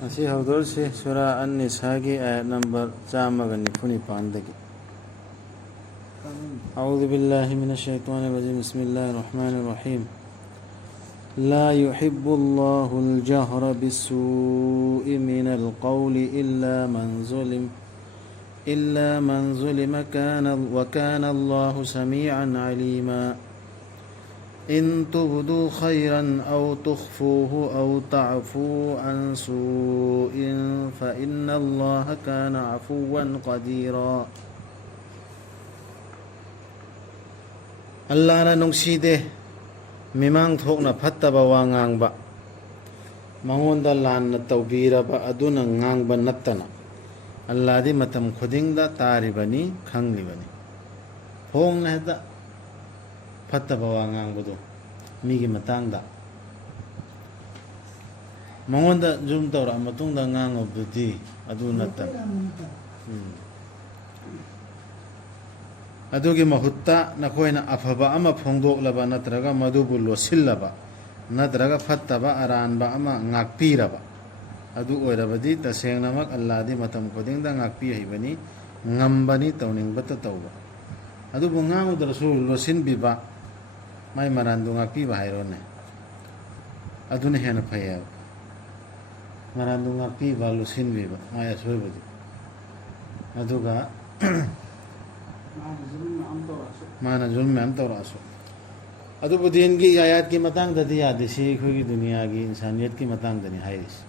Asi hawdorsi Surah An-Nisa'gi ayat number 194. أعوذ بالله من الشيطان الرجيم بسم الله الرحمن الرحيم لا يحب الله الجهر بالسوء من القول إلا من ظلم وكان الله سميعا عليما إن تبدوا خيرا أو تخفوه أو تعفوا عن سوء فإن الله كان عفوا قديرا Allah na nungside mimang thok na phattaba wa ngangba mangonda lan na tawbiraba aduna ngangba nattana Allah di matam khudingda taribani khanglibani hong na da phattaba wa ngangbudu migi matangda mangonda zum tawra matungda ngangobdudi adu natta adugi mahutta nakoina afaba ama phongdoklaba natraga madubu losillaba natraga phattaba aranba ama ngakpiraba adu oirabadi tasengnamak Allah di matam kodingda ngakpi haibani ngambani tawningbata tawba adu bungamu rasul losin biba mai marandu ngakpi ba hairone aduna hena phaya marandu ngakpi ba losin biba mai asoibadi aduga mana zulm am tawrasu adubu din ki ayat ki matang dadi yadisi khogi dunia ki insaniyat ki matang dani hairis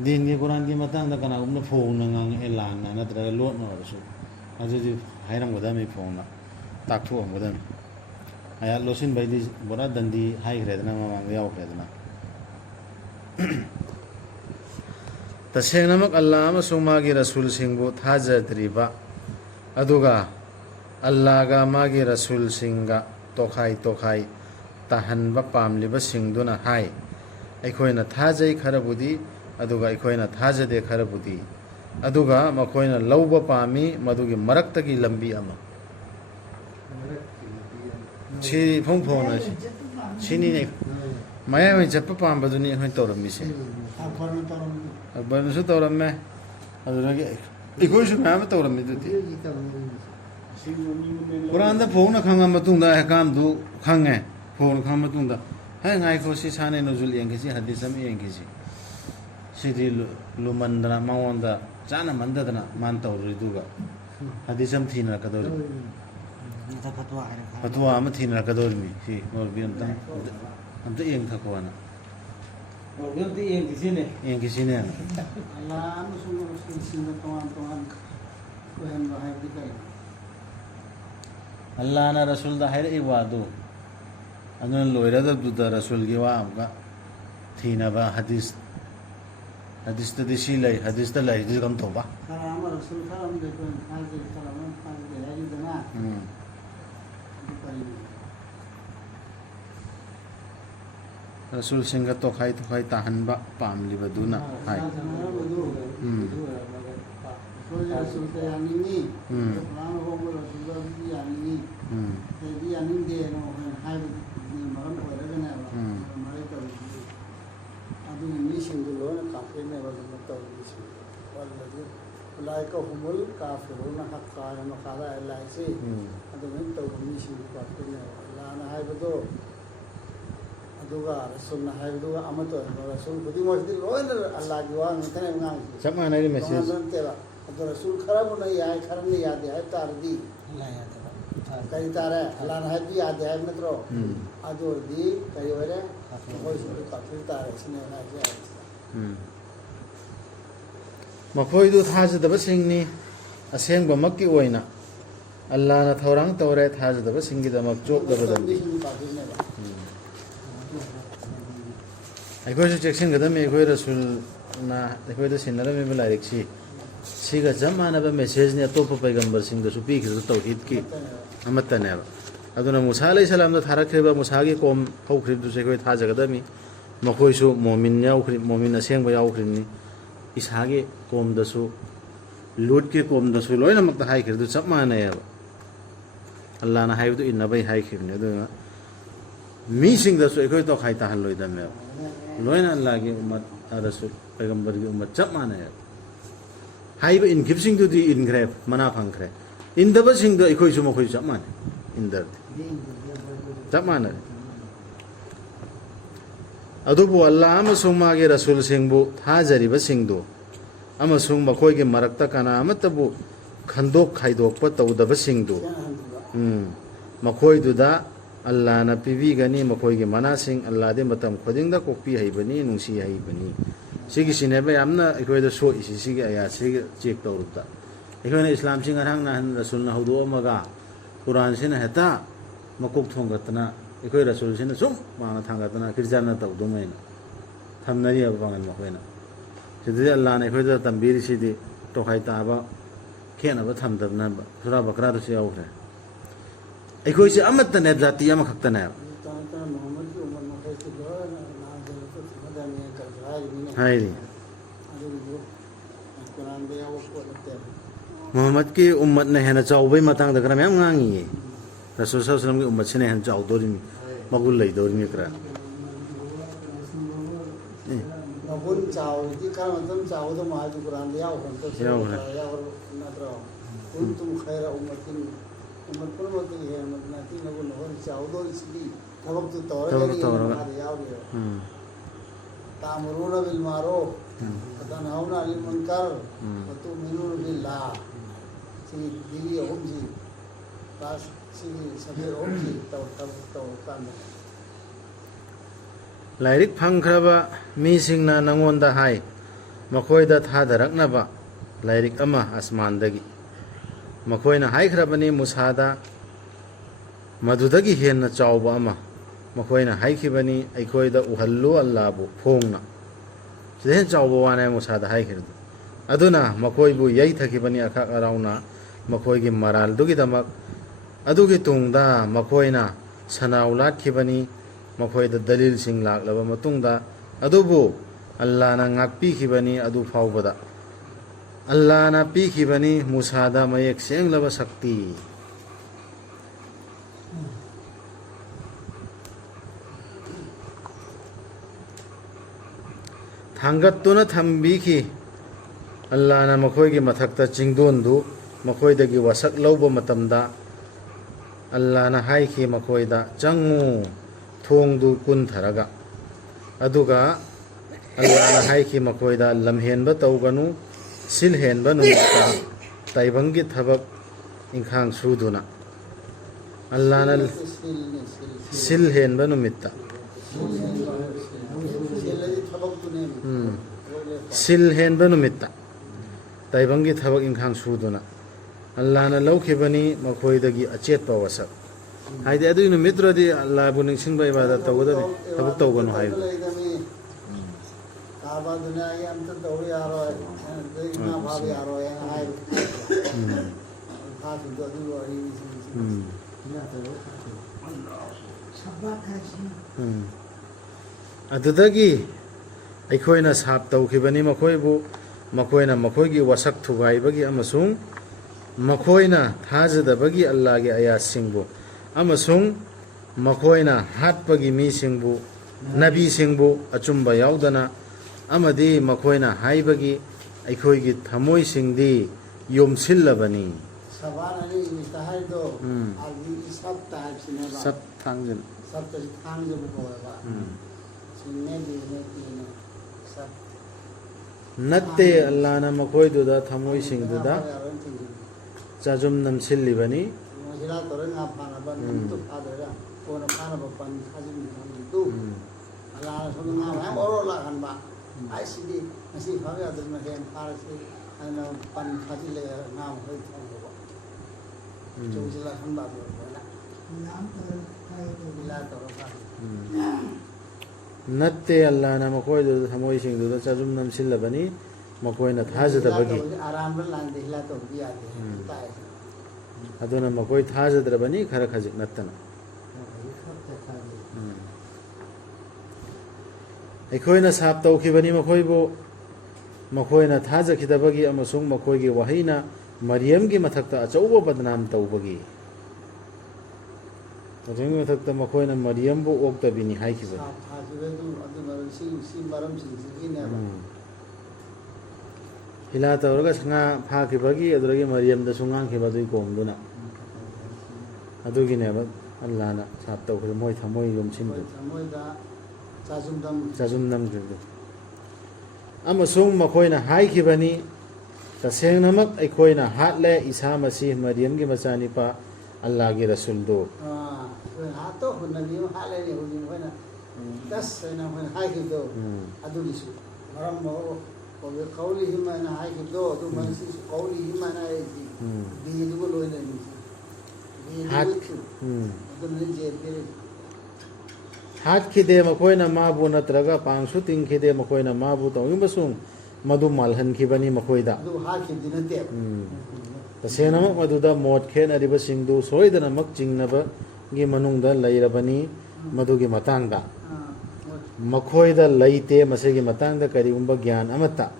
din ki quran ki matang da kana umna phong na ngang elan na natra lot no rasu ajuji hairam godami phong na takhu am godami ayat losin baidi bora dandi hai gredna mamang yaw gredna tasengnamak Allah amasung magi rasul singbu thajadriba aduga Allah ga magi rasul singa tokhai tahanba pamliba singduna hai aikoina thajai kharabudi aduga aikoina thajade kharabudi aduga makoina lauba pami madugi maraktagi lambi ama chi phongphona sini ne maya mai jappa pambaduni hoi tawrammi se akbar su tawramme adunagi ikoisu mama tawrammi duti Quran da phone khanga matungda hakam du khange phone khanga matungda hai ngai ko si sane nuzul yengisi hadisam yengisi sidi lumandra mawanda chana mandadana man tawri duga hadisam thina kadori fatwa am thina kadori mi si morbi anta yeng thakwana yengisi ne Allah musuh singa tuan kuhen bahai dikai Allah na rasul da hair iwadu anun loira da duda rasul gi wa amga thina ba hadis da disilai hadis da lai dis gam toba karam rasul karam de kun haji karam haji haji dana rasul singa to khai tahan ba pamli baduna hai rasul te yanini Quran ho rasul di yanini te di yanin de no hai ni maram ko daga na ba mare ta adu ni shingu lo na kafe ne ba na ta ni shi wallahi ulai ka humul kafiruna hakka ma qala illa shi adu ni to ni shingu kafe ne la na hai bado aduga rasul na hai bado amato rasul budi mosdi lo Allah gi wa ngene ngai sama na message तो रसूल खराब नहीं आए खराब नहीं याद है तार दी कई तार है अल्लाह ने भी याद है मित्रों आज और दी कई वाले कोई काफी तार है इसने ना किया मखोई दु थाजदब सिंगनी असेंगब मक्की ओइना अल्लाह ना थौरांग तौरे थाजदब सिंगी दमक जोगदबदम अखोई चेक्सिन गदम अखोई रसूल ना अखोई द सिनरमे बिलारिक सी siga jamana message ni atopa paigambar sing da supi khir tauhid ki amatane aduna musa alayhi salam da tharakheba musa gi kom haukhri du se koi tha jagadami makoi su mu'min yaukri mu'min aseng ba yaukri ni ishage kom da su lut ke kom da su loina mak da hai khir du jamana ya Allah na hai du inna bai hai khir ni aduna mi sing da su koi to khai ta han loi da me loina Allah gi umat रसूल पैगंबर की उम्मत चप माने HYBE इनगिबसिंगदुदी इनग्रे मना फंग्रे इनदबसिंगदो इखोइसु मखोइ चप माने इनदर चप माने अदुबु अल्लाह अमसुंग मागे रसूल सिंगबु थाजरिबा सिंगदो अमसुंग मखोइगे मरक्ता काना अमतबु खंदोक खाइदोकपा तौदबा सिंगदो मखोइदुदा अल्लाह ना पीबीगनी मखोइगे मनासिंग अल्लाह दे मतम खुदिंगदा कोक्पी हइबनी नुंसी हइबनी सिगी सिनेबा यामना इखोइदा सो इसी सिगी आया सिगी चेक तौरुदा इखोइना इस्लाम सिंग अरहंग ना रसूल ना हुदो मगा कुरान सिना हेता मकोक थोंगतना इखोइ रसूल सिना सुम माना थांगतना किरजाना तौदुमैना थमनरी अब बांगन मखोइना सिदि अल्लाह ने इखोइदा तंबीर सिदि तोखाइ ताबा खेनबा थमदबना सुरा बकरा तो से आउरे इखोइसे अमतने जाति अमखक्तने मोहम्मद की उम्र में कैसे जो नाम जो तो समझा नहीं कर रहा है नहीं हाइरी कुरान दिया वो बोलते हैं मोहम्मद की उम्मत ने हेना चाउबै मतंग दकरा मैम ngangi रसूल सल्लल्लाहु अलैहि वसल्लम की उम्मत सिने हेन चाउदोरिमी मगुल लैदोरिमी करा मगुल चाउ की कर मतलब चाउ तो महाज कुरान दिया हो तो से या और नत्र कुल तुम खैर उम्मतिन उम्मत पर मत है मतलब कि मगुल हो चाउ दो इसकी तब तो तौर या तामरुना बिल मारूफ तनहाउना अनिल मुनकर व तु'मिनूना बिल्लाह सी दिली होमजी पास सी सभी होमजी तो काम लाइरिक फंख्रबा मीसिंगना नंगोंदा हाय मखोइदा थादरकनबा लाइरिक अमा आसमानदगी मखोइना हाइख्रबनी मुसादा मधुदगी हेन्ना चाउबा अमा मखोइना हाइखिबनी अइखोइदा उहल्लु अल्लाहबु फोंगना सिदेन चाउबा वाने मुसादा हाइखिरदु अदुना मखोइबु यैथखिबनी अखा अराउना मखोइगी मरालदुगी दमक अदुगी तुंगदा मखोइना सनाउलाखिबनी मखोइदा दलील सिंग लाक्लबा मतुंगदा अदुबु अल्लाहना ngakpikhibani adu faubada अल्लाहना पीखिबनी मुसादा मयेक सेंगलबा शक्ति थांगत्तुना थंबीखि अल्लाहना मखोइगी मथक्ता चिंगदोनदु मखोइदगी वसक लौबा मतमदा अल्लाहना हाइखि मखोइदा चंगमु थोंगदु कुनथरगा अदुगा अल्लाहना हाइखि मखोइदा लमहेनबा तौगनु सिलहेनबा नुमित्ता ताइबंगी थबक इंखांग सुदुना अल्लाहना सिलहेनबा नुमित्ता सिलहेनबा नुमित्ता ताइबंगी थबक इंखांग सुदुना अल्लाहना लौखिबनी मखोइदगी अचेतपा वसक हाइदे अदुइ नुमित्रदि अल्लाहबु निंसिंबा इबादत तौगददि थबक तौगनु हाइबु आबा दुनिया के अंतर दौड़ी आ रहा है देखना भाभी आ रहा है आए खास तो दूर वाली अदुदगी अखोइना साप तौखिबनी मखोइबु मखोइना मखोइगी वसक थुगाइबगी अमसुंग मखोइना थाजदबगी अल्लाहगी आयातसिंगबु अमसुंग मखोइना हाटपगी मीसिंगबु नबीसिंगबु अचुंबा याउदना अमदी मखोइना हाइबगी अखोइगी थमोइसिंगदी योमसिल्लबनी सबान अली मिस्ताहाय दो आदि सब टाइप सिनेमा सब थांजन सब थांजन होएबा सिने दिने तीने सब नत्ते अल्लाहना मखोइदुदा थमोइसिंगदुदा चाजुम नमसिल्लिबनी महिला तोरंगा फानाबा नंतु फादरा कोन फानाबा पन खाजिम नंतु अल्लाह सुनना है और लागनबा आईसीडी मसी फावे अदर में हेन फारसी अन पन खाजी ले नाम होय थांबा जोजिला खंबा बोला नाम तर बिला तोरबा नत्ते अल्लाहना मखोइदुदा थमोइसिंगदुदा चाजुम नमसिल्लबनी मखोइना थाजदबगी आराम लान दिला तो दिया दे ताय अदुना मखोइ थाजद्रबनी खर खजिक नत्तना अखोइना साप तौखिबनी मखोइबु मखोइना थाजखिदबगी अमसुंग मखोइगी वहैना मरियम की मथक्ता अचौबा बदनाम तौबगी ꯑꯗꯨꯒꯤ ꯃꯊꯛꯇ ꯃꯈꯣꯏꯅ ꯃꯔꯤꯌꯝꯕꯨ ꯑꯣꯛꯇꯕꯤꯅꯤ ꯍꯥꯏꯈꯤꯕꯅꯤ. ꯐꯥꯈꯤꯕꯗꯨ ꯑꯗꯨꯅ ꯁꯤ ꯃꯔꯝꯁꯤꯡꯁꯤꯒꯤꯅꯦꯕ. ꯍꯤꯂꯥ ꯇꯧꯔꯒ ꯉꯥ ꯐꯥꯈꯤꯕꯒꯤ ꯑꯗꯨꯗꯒꯤ ꯃꯔꯤꯌꯝꯗꯁꯨ ꯉꯥꯡꯈꯤꯕ ꯑꯗꯨꯒꯤ ꯀꯣꯝꯗꯨꯅ ꯑꯗꯨꯒꯤꯅꯦꯕ ꯑꯜꯂꯥꯍꯅ ꯁꯥꯞ ꯇꯧꯈ꯭ꯔꯦ ꯃꯣꯏ ꯊꯃꯣꯏ ꯌꯣꯝꯁꯤꯟꯕ ꯊꯃꯣꯏꯗ ꯆꯥꯖꯨꯝ ꯅꯝꯈꯤꯕꯗꯨ. ꯑꯃꯁꯨꯡ ꯃꯈꯣꯏꯅ ꯍꯥꯏꯈꯤꯕꯅꯤ ꯇꯁꯦꯡꯅꯃꯛ ꯑꯩꯈꯣꯏꯅ ꯍꯥꯠꯂꯦ ꯏꯁꯥ ꯃꯁꯤꯍ ꯃꯔꯤꯌꯝꯒꯤ ꯃꯆꯥꯅꯤꯄꯥ ꯑꯜꯂꯥꯍꯒꯤ ꯔꯁꯨꯜꯗꯨ. ꯍꯥꯠꯇꯣ ꯅꯕꯤ ꯑꯃ ꯍꯥꯠꯂꯦꯅꯦ ꯍꯧꯖꯤꯛ ꯑꯩꯈꯣꯏꯅ ꯗꯁ ꯍꯥꯏꯅ ꯑꯩꯈꯣꯏꯅ ꯍꯥꯏꯈꯤꯕꯗꯣ ꯑꯗꯨꯒꯤꯁꯨ ꯃꯔꯝ ꯀꯧꯂꯤꯍꯤꯝ ꯍꯥꯏꯅ ꯍꯥꯏꯈꯤꯕꯗꯣ ꯑꯗꯨ ꯃꯁꯤꯁꯨ ꯀꯧꯂꯤꯍꯤꯝ ꯍꯥꯏꯅ ꯍꯥꯏꯔꯤꯁꯤ ꯕꯤꯗꯨꯒ ꯂꯣꯏꯅꯔꯤꯁꯤ ꯑꯗꯨꯅ ꯖꯦꯜ ꯄꯤꯔꯤꯁꯤ. ꯍꯥꯠꯈꯤꯗꯦ ꯃꯈꯣꯏꯅ ꯃꯥꯕꯨ ꯅꯠꯇ꯭ꯔꯒ ꯄꯥꯡꯁꯨ ꯇꯤꯡꯈꯤꯗꯦ ꯃꯈꯣꯏꯅ ꯃꯥꯕꯨ ꯇꯧꯅꯤꯡꯕꯁꯨꯡ ꯃꯗꯨ ꯃꯥꯜꯍꯟꯈꯤꯕꯅꯤ ꯃꯈꯣꯏꯗ. ꯑꯗꯨ ꯍꯥꯠꯈꯤꯕꯗꯤ ꯅꯠꯇꯦ. ꯇꯁꯦꯡꯅꯃꯛ ꯃꯗꯨꯗ ꯃꯣꯠ ꯈꯦꯠꯅꯔꯤꯕꯁꯤꯡꯗꯨ ꯁꯣꯏꯗꯅꯃꯛ ꯆꯤꯡꯅꯕꯒꯤ ꯃꯅꯨꯡꯗ ꯂꯩꯔꯕꯅꯤ. ꯃꯗꯨꯒꯤ ꯃꯇꯥꯡꯗ ꯃꯈꯣꯏꯗ ꯂꯩꯇꯦ ꯃꯁꯤꯒꯤ ꯃꯇꯥꯡꯗ ꯀꯔꯤꯒꯨꯝꯕ ꯒ꯭ꯌꯥꯟ ꯑꯃꯠꯇ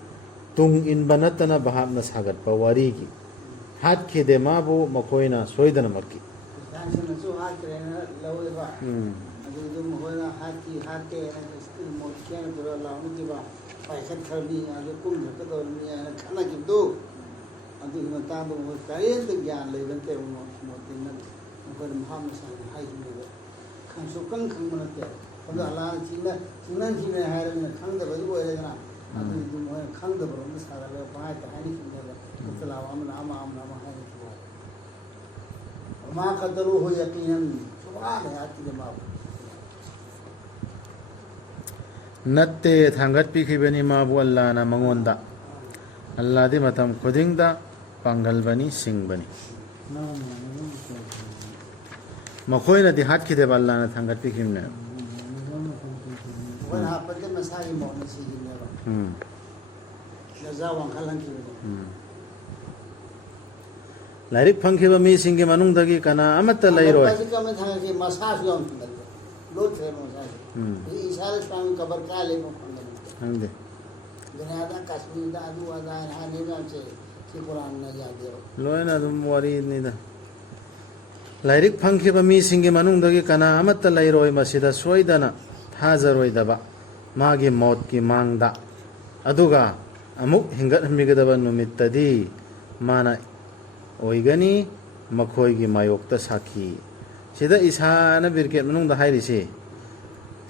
ꯇꯨꯡ ꯏꯟꯕ ꯅꯠꯇꯅ ꯚꯥꯞꯅ ꯁꯥꯒꯠꯄ ꯋꯥꯔꯤꯒꯤ. ꯍꯥꯠꯈꯤꯗꯦ ꯃꯥꯕꯨ ꯃꯈꯣꯏꯅ ꯁꯣꯏꯗꯅꯃꯛꯀꯤ. ꯈ꯭ꯔꯤꯁꯇꯥꯟꯁꯤꯡꯅꯁꯨ ꯍꯥꯠꯈ꯭ꯔꯦꯅ ꯂꯧꯋꯦꯕ. ꯑꯗꯨ ꯃꯈꯣꯏꯅ ꯍꯥꯠꯇꯦ ꯃꯣꯠ ꯈꯦꯠꯅꯗꯨꯔ ꯂꯥꯎꯅꯈꯤꯕ ꯄꯥꯏꯈꯠꯈ꯭ꯔꯕꯤ ꯑꯗꯨ ꯀꯨꯝꯊꯔꯛꯀꯗꯧꯔꯕꯅꯤ ꯍꯥꯏꯅ ꯈꯟꯅꯈꯤꯕꯗꯨ ꯑꯗꯨꯒꯤ ꯃꯇꯥꯡꯗ ꯃꯈꯣꯏ ꯀꯔꯤꯝꯇ ꯒ꯭ꯌꯥꯟ ꯂꯩꯕ ꯅꯠꯇꯦꯕ ꯃꯣꯠꯇꯤꯅ ꯃꯈꯣꯏꯅ ꯃꯍꯥꯛ ꯃꯁꯥꯅ ꯍꯥꯏꯈꯤꯕꯅꯦꯕ. ꯁꯨꯛꯈꯪ ꯈꯪꯕ ꯅꯠꯇꯦ. ꯑꯗꯨ ꯑꯜꯂꯥꯍꯅ ꯆꯤꯡꯅꯈꯤꯕꯅꯤ ꯍꯥꯏꯔꯕꯅꯤꯅ ꯈꯪꯗꯕꯗꯨ ꯑꯣꯏꯔꯦꯗꯅ ꯑꯗꯨꯗꯤ ꯃꯣꯏꯅ ꯈꯪꯗꯕꯔꯣꯝꯗ ꯁꯥꯒꯠꯂꯒ ꯄꯪꯍꯥꯏꯇ ꯍꯥꯏꯅꯈꯤꯕꯅꯦꯕ. ꯏꯈꯇꯤꯂꯥꯐ ꯑꯃꯅ ꯑꯃ ꯍꯥꯏꯅꯈꯤꯕ. ꯃꯥ ꯈꯛꯇꯔꯨ ꯌꯥꯀꯤꯅꯟ ꯁꯨꯡꯍꯥꯠ ꯍꯥꯠꯈꯤꯗꯦ ꯃꯥꯕꯨ. ꯅꯠꯇꯦ ꯊꯥꯡꯒꯠꯄꯤꯈꯤꯕꯅꯤ ꯃꯥꯕꯨ ꯑꯜꯂꯥꯍꯅ ꯃꯉꯣꯟꯗ. ꯑꯜꯂꯥꯍꯗꯤ ꯃꯇꯝ ꯈꯨꯗꯤꯡꯗ ꯄꯥꯡꯒꯜꯕꯅꯤ ꯁꯤꯡꯕꯅꯤ. ꯃꯈꯣꯏꯅꯗꯤ ꯍꯥꯠꯈꯤꯗꯦꯕ ꯑꯜꯂꯥꯍꯅ ꯊꯥꯡꯒꯠꯄꯤꯈꯤꯕꯅꯦ. ꯃꯈꯣꯏꯅ ꯍꯥꯠꯄꯗꯤ ꯃꯁꯥꯒꯤ ꯃꯣꯠꯅ ꯁꯤꯈꯤꯕꯅꯦꯕ. ꯖꯖꯥ ꯋꯥꯡꯈꯠꯍꯟꯈꯤꯕꯅꯦ. ꯂꯥꯏꯔꯤꯛ ꯐꯪꯈꯤꯕ ꯃꯤꯁꯤꯡꯒꯤ ꯃꯅꯨꯡꯗꯒꯤ ꯀꯅꯥ ꯑꯃꯠꯇ ꯂꯩꯔꯣꯏ. ꯃꯁꯥꯁꯨ ꯌꯥꯝ ꯊꯤꯡꯒꯠꯂꯦ. ꯂꯣꯠꯈ꯭ꯔꯦ ꯃꯁꯥꯁꯦ. ꯏꯁꯥꯗ ꯏꯁꯂꯥꯃꯤꯛ ꯀꯕꯔ ꯀꯥꯏ ꯂꯩꯕ ꯐꯪꯒꯅꯤ. ꯈꯪꯗꯦ. ꯗꯨꯅꯤꯌꯥꯗ ꯀꯥꯁꯃꯤꯔꯗ ꯑꯗꯨ ꯑꯗꯥ ꯍꯥꯏꯅ ꯃꯌꯥꯝꯁꯦ ꯁꯤ ꯀꯨꯔꯥꯟꯅ ꯌꯥꯗꯦꯕ. ꯂꯣꯏꯅ ꯑꯗꯨꯝ ꯋꯥꯔꯤꯅꯤꯗ. ꯂꯥꯏꯔꯤꯛ ꯐꯪꯈꯤꯕ ꯃꯤꯁꯤꯡꯒꯤ ꯃꯅꯨꯡꯗꯒꯤ ꯀꯅꯥ ꯑꯃꯠꯇ ꯂꯩꯔꯣꯏ ꯃꯁꯤꯗ ꯁꯣꯏꯗꯅ ꯊꯥꯖꯔꯣꯏꯗꯕ ꯃꯥꯒꯤ ꯃꯧꯠꯀꯤ ꯃꯥꯡꯗ. ꯑꯗꯨꯒ ꯑꯃꯨꯛ ꯍꯤꯡꯒꯠꯍꯟꯕꯤꯒꯗꯕ ꯅꯨꯃꯤꯠꯇꯗꯤ ꯃꯥꯅ ꯑꯣꯏꯒꯅꯤ ꯃꯈꯣꯏꯒꯤ ꯃꯥꯌꯣꯛꯇ ꯁꯥꯈꯤ. ꯁꯤꯗ ꯏꯁꯥꯅ ꯕꯤꯔꯀꯦꯠ ꯃꯅꯨꯡꯗ ꯍꯥꯏꯔꯤꯁꯤ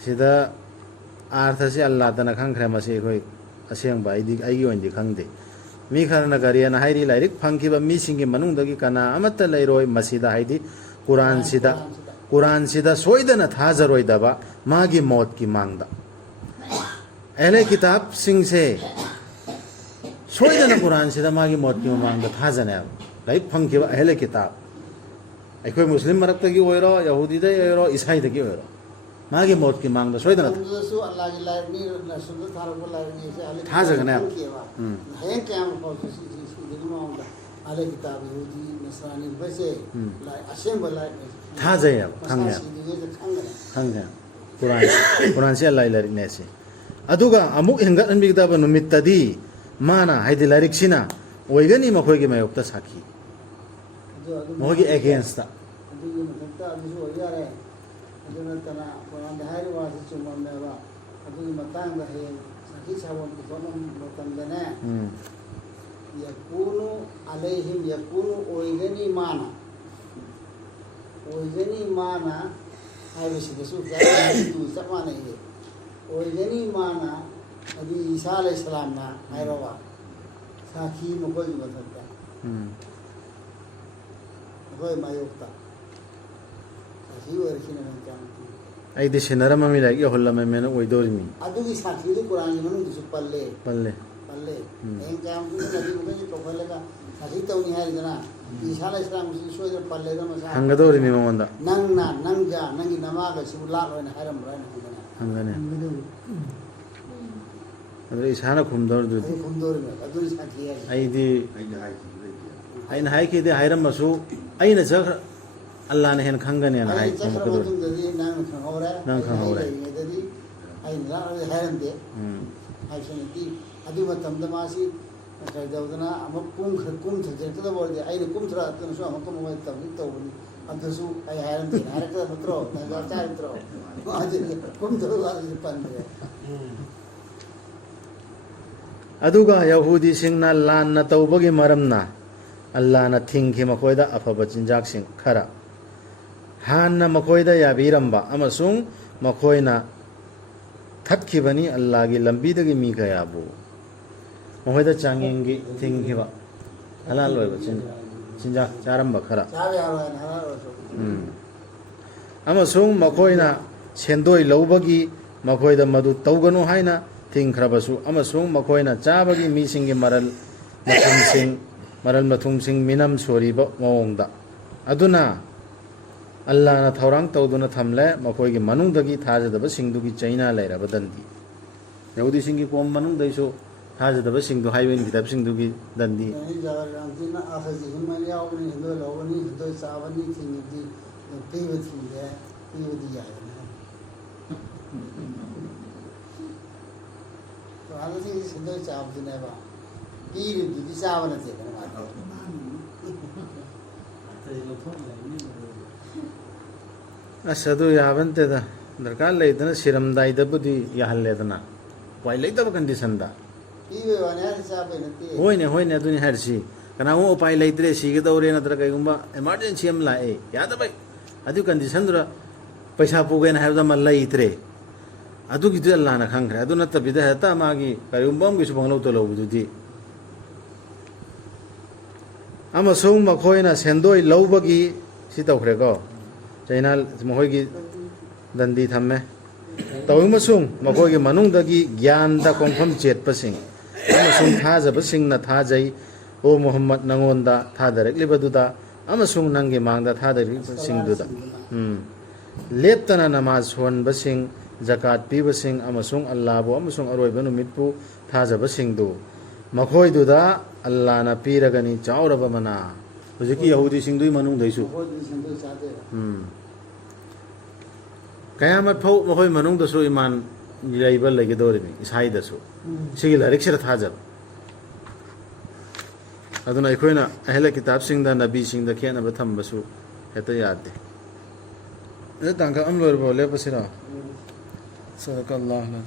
ꯁꯤꯗ ꯑꯥꯔꯊꯁꯤ ꯑꯜꯂꯥꯍꯇꯅ ꯈꯪꯈ꯭ꯔꯦ. ꯃꯁꯤ ꯑꯩꯈꯣꯏ ꯑꯁꯦꯡꯕ ꯑꯩꯒꯤ ꯑꯣꯏꯅꯗꯤ ꯈꯪꯗꯦ. ꯃꯤ ꯈꯔꯅ ꯀꯔꯤꯅ ꯍꯥꯏꯔꯤ ꯂꯥꯏꯔꯤꯛ ꯐꯪꯈꯤꯕ ꯃꯤꯁꯤꯡꯒꯤ ꯃꯅꯨꯡꯗꯒꯤ ꯀꯅꯥ ꯑꯃꯠꯇ ꯂꯩꯔꯣꯏ ꯃꯁꯤꯗ ꯍꯥꯏꯗꯤ ꯀꯨꯔꯥꯟꯁꯤꯗ ꯁꯣꯏꯗꯅ ꯊꯥꯖꯔꯣꯏꯗꯕ ꯃꯥꯒꯤ ꯃꯣꯠꯀꯤ ꯃꯥꯡꯗ. ꯑꯍꯂꯦ ꯀꯤꯇꯥꯕꯁꯤꯡꯁꯦ ꯁꯣꯏꯗꯅ ꯀꯨꯔꯥꯟꯁꯤꯗ ꯃꯥꯒꯤ ꯃꯣꯠꯀꯤ ꯃꯃꯥꯡꯗ ꯊꯥꯖꯅꯦꯕ. ꯂꯥꯏꯔꯤꯛ ꯐꯪꯈꯤꯕ ꯑꯍꯂꯦ ꯀꯤꯇꯥꯕ ꯑꯩꯈꯣꯏ ꯃꯨꯁꯂꯤꯝ ꯃꯔꯛꯇꯒꯤ ꯑꯣꯏꯔꯣ ꯌꯍꯨꯗꯤꯗꯒꯤ ꯑꯣꯏꯔꯣ ꯏꯁꯥꯏꯗꯒꯤ ꯑꯣꯏꯔꯣ ꯃꯥꯒꯤ ꯃꯣꯠꯀꯤ ꯃꯥꯡꯗ ꯁꯣꯏꯗꯅ ꯊꯥꯖꯒꯅꯦꯕ. ꯍꯌꯦꯡ ꯀꯌꯥꯃ ꯐꯥꯎꯁꯤ ꯁꯤꯗꯒꯤ ꯃꯑꯣꯡꯗ ꯑꯍꯂꯦ ꯀꯤꯇꯥꯕ ꯌꯍꯨꯗꯤ ꯅꯁꯔꯥꯅꯤ ꯃꯈꯣꯏꯁꯦ ꯑꯁꯦꯡꯕ ꯂꯥꯏꯔꯤꯛ ꯊꯥꯖꯩꯌꯦꯕ. ꯈꯪꯉꯦ ꯀꯨꯔꯥꯟꯁꯤ ꯑꯜꯂꯥꯍꯒꯤ ꯂꯥꯏꯔꯤꯛꯅꯦ ꯁꯤ. ꯑꯗꯨꯒ ꯑꯃꯨꯛ ꯍꯦꯟꯒꯠꯍꯟꯕꯤꯒꯗꯕ ꯅꯨꯃꯤꯠꯇꯗꯤ ꯃꯥꯅ ꯍꯥꯏꯗꯤ ꯂꯥꯏꯔꯤꯛꯁꯤꯅ ꯑꯣꯏꯒꯅꯤ ꯃꯈꯣꯏꯒꯤ ꯃꯥꯌꯣꯛꯇ ꯁꯥꯈꯤ. ꯃꯈꯣꯏꯒꯤ ꯑꯦꯒꯦꯟꯁꯇ. ꯑꯗꯨꯒꯤ ꯃꯊꯛꯇ ꯑꯗꯨꯁꯨ ꯑꯣꯏ ꯌꯥꯔꯦ. ꯑꯗꯨ ꯅꯠꯇꯅ ꯀꯨꯔꯥꯟꯗ ꯍꯥꯏꯔꯤꯕ ꯋꯥꯁꯤ ꯆꯨꯝꯃꯝꯃꯦꯕ. ꯑꯗꯨꯒꯤ ꯃꯇꯥꯡꯗ ꯍꯌꯦꯡ ꯁꯥꯈꯤ ꯁꯥꯕꯣꯟ ꯄꯨꯊꯣꯛꯅꯕ ꯃꯇꯝꯗꯅꯦ ꯌꯀꯨꯅꯨ ꯑꯂꯩꯍꯤꯝ ꯌꯀꯨꯅꯨ ꯑꯣꯏꯒꯅꯤ ꯃꯥꯅ ꯍꯥꯏꯕꯁꯤꯗꯁꯨ ꯆꯞ ꯃꯥꯟꯅꯩꯌꯦ. ꯑꯣꯏꯒꯅꯤ ꯃꯥꯅ ꯑꯗꯨ ꯏꯁꯥ ꯑꯂꯩꯍꯤꯁꯁꯂꯥꯝꯅ ꯍꯥꯏꯔꯕ ꯁꯥꯈꯤ ꯃꯈꯣꯏꯒꯤ ꯃꯊꯛꯇ ꯃꯈꯣꯏ ꯃꯥꯌꯣꯛꯇ ꯁꯥꯈꯤ ꯑꯣꯏꯔꯛꯈꯤꯅ ꯑꯩꯗꯤ ꯁꯤꯟꯅꯔꯝꯃꯤ ꯂꯥꯏꯔꯤꯛ ꯌꯧꯍꯜꯂꯝꯃꯦꯅ ꯑꯣꯏꯗꯣꯔꯤꯃꯤ. ꯑꯗꯨꯒꯤ ꯁꯥꯈꯤꯗꯨ ꯀꯨꯔꯥꯟꯒꯤ ꯃꯅꯨꯡꯗꯁꯨ ꯄꯜꯂꯦ. ꯍꯌꯦꯡ ꯀꯌꯥꯃꯨꯛ ꯅꯕꯤ ꯃꯈꯣꯏꯁꯤ ꯀꯧꯈꯠꯂꯒ ꯁꯥꯈꯤ ꯇꯧꯅꯤ ꯍꯥꯏꯔꯤꯗꯅ ꯏꯁꯥ ꯑꯂꯩꯍꯤꯁꯁꯂꯥꯝꯁꯤ ꯁꯣꯏꯗꯅ ꯄꯜꯂꯦꯗ ꯃꯁꯥ ꯍꯪꯒꯗꯧꯔꯤꯃꯤ ꯃꯉꯣꯟꯗ. ꯅꯪꯒ ꯅꯪꯒꯤ ꯅꯃꯥꯒꯁꯤꯕꯨ ꯂꯥꯠꯂꯣꯏꯅ ꯍꯥꯏꯔꯝꯕ꯭ꯔꯥ ꯍꯥꯏꯅ ꯍꯪꯒꯅꯤ. ꯑꯗꯨ ꯏꯁꯥꯅ ꯈꯨꯝꯗꯧꯔꯤꯗꯨꯗꯤ ꯑꯩꯅ ꯍꯥꯏꯈꯤꯗꯦ ꯍꯥꯏꯔꯝꯃꯁꯨ ꯑꯩꯅ ꯆꯠꯈ꯭ꯔ ꯑꯜꯂꯥꯍꯅ ꯍꯦꯟꯅ ꯈꯪꯒꯅꯦꯅ ꯅꯪ ꯈꯪꯍꯧꯔꯦ. ꯑꯗꯨ ꯃꯇꯝꯗ ꯃꯥꯁꯤ ꯀꯩꯗꯧꯗꯅ ꯑꯃꯨꯛ ꯀꯨꯝꯊꯖꯔꯛꯀꯗꯕ ꯑꯣꯏꯔꯗꯤ ꯑꯩꯅ ꯀꯨꯝꯊꯔꯛꯇꯅꯁꯨ ꯑꯃꯨꯛꯀ ꯃꯣꯏ ꯇꯧꯕꯅꯤ ꯑꯗꯨꯁꯨ ꯑꯩ ꯍꯥꯏꯔꯝꯗꯦꯅ ꯍꯥꯏꯔꯛꯀꯗꯕ ꯅꯠꯇ꯭ꯔꯣ ꯇꯟꯖꯥ ꯆꯥꯔꯤꯗ꯭ꯔꯣ ꯑꯗꯨꯗꯤ ꯀꯨꯝꯗꯕ ꯑꯗꯨꯗꯤ ꯄꯟꯗ꯭ꯔꯦ ꯑꯗꯨꯒ ꯌꯍꯨꯗꯤꯁꯤꯡꯅ ꯂꯥꯟꯅ ꯇꯧꯕꯒꯤ ꯃꯔꯝꯅ ꯑꯜꯂꯥꯍꯅ ꯊꯤꯡꯈꯤ ꯃꯈꯣꯏꯗ ꯑꯐꯕ ꯆꯤꯟꯖꯥꯛꯁꯤꯡ ꯈꯔ ꯍꯥꯟꯅ ꯃꯈꯣꯏꯗ ꯌꯥꯕꯤꯔꯝꯕ ꯑꯃꯁꯨꯡ ꯃꯈꯣꯏꯅ ꯊꯠꯈꯤꯕꯅꯤ ꯑꯜꯂꯥꯍꯒꯤ ꯂꯝꯕꯤꯗꯒꯤ ꯃꯤ ꯀꯌꯥꯕꯨ ꯃꯈꯣꯏꯗ ꯆꯥꯡꯌꯦꯡꯒꯤ ꯊꯤꯡꯈꯤꯕ ꯍꯂꯥꯜ ꯑꯣꯏꯕ ꯆꯤꯟꯖꯥꯛ ꯆꯥꯔꯝꯕ ꯈꯔ ꯆꯥꯕ ꯌꯥꯔꯣꯏꯅ ꯍꯥꯏꯔꯁꯨ ꯑꯃꯁꯨꯡ ꯃꯈꯣꯏꯅ ꯁꯦꯟꯗꯣꯏ ꯂꯧꯕꯒꯤ ꯃꯈꯣꯏꯗ ꯃꯗꯨ ꯇꯧꯒꯅꯨ ꯍꯥꯏꯅ ꯊꯤꯡꯈ꯭ꯔꯕꯁꯨ ꯑꯃꯁꯨꯡ ꯃꯈꯣꯏꯅ ꯆꯥꯕꯒꯤ ꯃꯤꯁꯤꯡꯒꯤ ꯃꯔꯜ ꯃꯊꯨꯝꯁꯤꯡ ꯃꯤꯅꯝ ꯁꯣꯔꯤꯕ ꯃꯑꯣꯡꯗ ꯑꯗꯨꯅ ꯑꯜꯂꯥꯍꯅ ꯊꯧꯔꯥꯡ ꯇꯧꯗꯨꯅ ꯊꯝꯂꯦ ꯃꯈꯣꯏꯒꯤ ꯃꯅꯨꯡꯗꯒꯤ ꯊꯥꯖꯗꯕꯁꯤꯡꯗꯨꯒꯤ ꯆꯩꯅꯥ ꯂꯩꯔꯕ ꯗꯟꯗꯤ ꯌꯍꯨꯗꯤꯁꯤꯡꯒꯤ ꯀꯣꯝ ꯃꯅꯨꯡꯗꯩꯁꯨ ꯊꯥꯖꯗꯕꯁꯤꯡꯗꯨ ꯍꯥꯏꯕ ꯀꯤꯇꯥꯕꯁꯤꯡꯗꯨꯒꯤ ꯗꯟꯗꯤ ꯖꯒꯥꯟꯁꯤꯅ ꯑꯥꯈꯔꯁꯤ ꯍꯤꯡꯕ ꯌꯥꯎꯕꯅꯤ ꯍꯤꯡꯗꯣꯏ ꯂꯧꯕꯅꯤ ꯍꯤꯡꯗꯣꯏ ꯆꯥꯕꯅꯤ ꯊꯤꯡꯉꯗꯤ ꯄꯤꯕ ꯊꯤꯡꯗꯦ ꯄꯤꯕꯗꯤ ꯌꯥꯏꯗꯅ ꯇꯣꯉꯥꯟꯕꯁꯤꯡꯁꯤ ꯁꯤꯟꯗꯣꯏ ꯆꯥꯕꯗꯨꯅꯦꯕ ꯄꯤꯔꯤꯕꯗꯨꯗꯤ ꯆꯥꯕ ꯅꯠꯇꯦꯗꯅ ꯑꯁ ꯑꯗꯨ ꯌꯥꯕ ꯅꯠꯇꯦꯗ ꯗꯔꯀꯥꯔ ꯂꯩꯗꯅ ꯁꯤꯔꯝꯗꯥꯏꯗꯕꯨꯗꯤ ꯌꯥꯍꯜꯂꯦꯗꯅ ꯎꯄꯥꯏ ꯂꯩꯇꯕ ꯀꯟꯗꯤꯁꯟꯗ ꯄꯤꯕꯩ ꯋꯥꯅꯤ ꯍꯥꯏꯅ ꯆꯥꯕꯩ ꯅꯠꯇꯦ ꯍꯣꯏꯅꯦ ꯍꯣꯏꯅꯦ ꯑꯗꯨꯅꯤ ꯍꯥꯏꯔꯤꯁꯤ ꯀꯅꯥꯒꯨꯝꯕ ꯎꯄꯥꯏ ꯂꯩꯇ꯭ꯔꯦ ꯁꯤꯒꯗꯧꯔꯦ ꯅꯠꯇ꯭ꯔꯒ ꯀꯩꯒꯨꯝꯕ ꯑꯦꯃꯥꯔꯖꯦꯟꯁꯤ ꯑꯃ ꯂꯥꯛꯑꯦ ꯌꯥꯗꯕꯩ ꯑꯗꯨ ꯀꯟꯗꯤꯁꯟꯗꯨꯗ ꯄꯩꯁꯥ ꯄꯨꯒꯦꯅ ꯍꯥꯏꯕꯗ ꯑꯃ ꯂꯩꯇ꯭ꯔꯦ ꯑꯗꯨꯒꯤꯗꯨ ꯑꯜꯂꯥꯍꯅ ꯈꯪꯈ꯭ꯔꯦ ꯑꯗꯨ ꯅꯠꯇꯕꯤꯗ ꯍꯦꯛꯇ ꯃꯥꯒꯤ ꯀꯔꯤꯒꯨꯝꯕ ꯑꯃꯒꯤꯁꯨ ꯄꯪꯂꯧꯇ ꯂꯧꯕꯗꯨꯗꯤ ꯑꯃꯁꯨꯡ ꯃꯈꯣꯏꯅ ꯁꯦꯟꯗꯣꯏ ꯂꯧꯕꯒꯤ ꯁꯤ ꯇꯧꯈ꯭ꯔꯦꯀꯣ ꯆꯩꯅꯥ ꯃꯈꯣꯏꯒꯤ ꯗꯟꯗꯤ ꯊꯝꯃꯦ ꯇꯧꯔꯃꯁꯨꯡ ꯃꯈꯣꯏꯒꯤ ꯃꯅꯨꯡꯗꯒꯤ ꯒ꯭ꯌꯥꯟꯗ ꯀꯣꯡꯐꯝ ꯆꯦꯠꯄꯁꯤꯡ ꯑꯃꯁꯨꯡ ꯊꯥꯖꯕꯁꯤꯡꯅ ꯊꯥꯖꯩ ꯑꯣ ꯃꯨꯍꯝꯃꯗ ꯅꯉꯣꯟꯗ ꯊꯥꯗꯔꯛꯂꯤꯕꯗꯨꯗ ꯑꯃꯁꯨꯡ ꯅꯪꯒꯤ ꯃꯥꯡꯗ ꯊꯥꯗꯔꯛꯂꯤꯕꯁꯤꯡꯗꯨꯗ ꯂꯦꯞꯇꯅ ꯅꯃꯥꯖ ꯁꯣꯟꯕꯁꯤꯡ ꯖꯀꯥꯠ ꯄꯤꯕꯁꯤꯡ ꯑꯃꯁꯨꯡ ꯑꯜꯂꯥꯍꯕꯨ ꯑꯃꯁꯨꯡ ꯑꯔꯣꯏꯕ ꯅꯨꯃꯤꯠꯄꯨ ꯊꯥꯖꯕꯁꯤꯡꯗꯨ ꯃꯈꯣꯏꯗꯨꯗ ꯑꯜꯂꯥꯍꯅ ꯄꯤꯔꯒꯅꯤ ꯆꯥꯎꯔꯕ ꯃꯅꯥ ꯍꯧꯖꯤꯛꯀꯤ ꯌꯍꯨꯗꯤꯁꯤꯡꯗꯨꯒꯤ ꯃꯅꯨꯡꯗꯩꯁꯨ ꯃꯈꯣꯏꯗꯤ ꯁꯤꯟꯗꯣꯏ ꯆꯥꯗꯦꯕ ꯀꯌꯥꯃꯠ ꯐꯥꯎ ꯃꯈꯣꯏ ꯃꯅꯨꯡꯗꯁꯨ ꯏꯃꯥꯟ ꯂꯩꯕ ꯂꯩꯒꯗꯧꯔꯤꯕꯅꯤ ꯏꯁꯥꯏꯗꯁꯨ ꯁꯤꯒꯤ ꯂꯥꯏꯔꯤꯛꯁꯤꯗ ꯊꯥꯖꯕ ꯑꯗꯨꯅ ꯑꯩꯈꯣꯏꯅ ꯑꯍꯦꯜ ꯀꯤꯇꯥꯕꯁꯤꯡꯗ ꯅꯕꯤꯁꯤꯡꯗ ꯈꯦꯠꯅꯕ ꯊꯝꯕꯁꯨ ꯍꯦꯛꯇ ꯌꯥꯗꯦ ꯑꯗꯨ ꯇꯥꯡꯀꯛ ꯑꯃ ꯂꯣꯏꯔꯕꯣ ꯂꯦꯞꯄꯁꯤꯔꯣ ꯁꯗꯀꯜꯂꯥꯍꯨ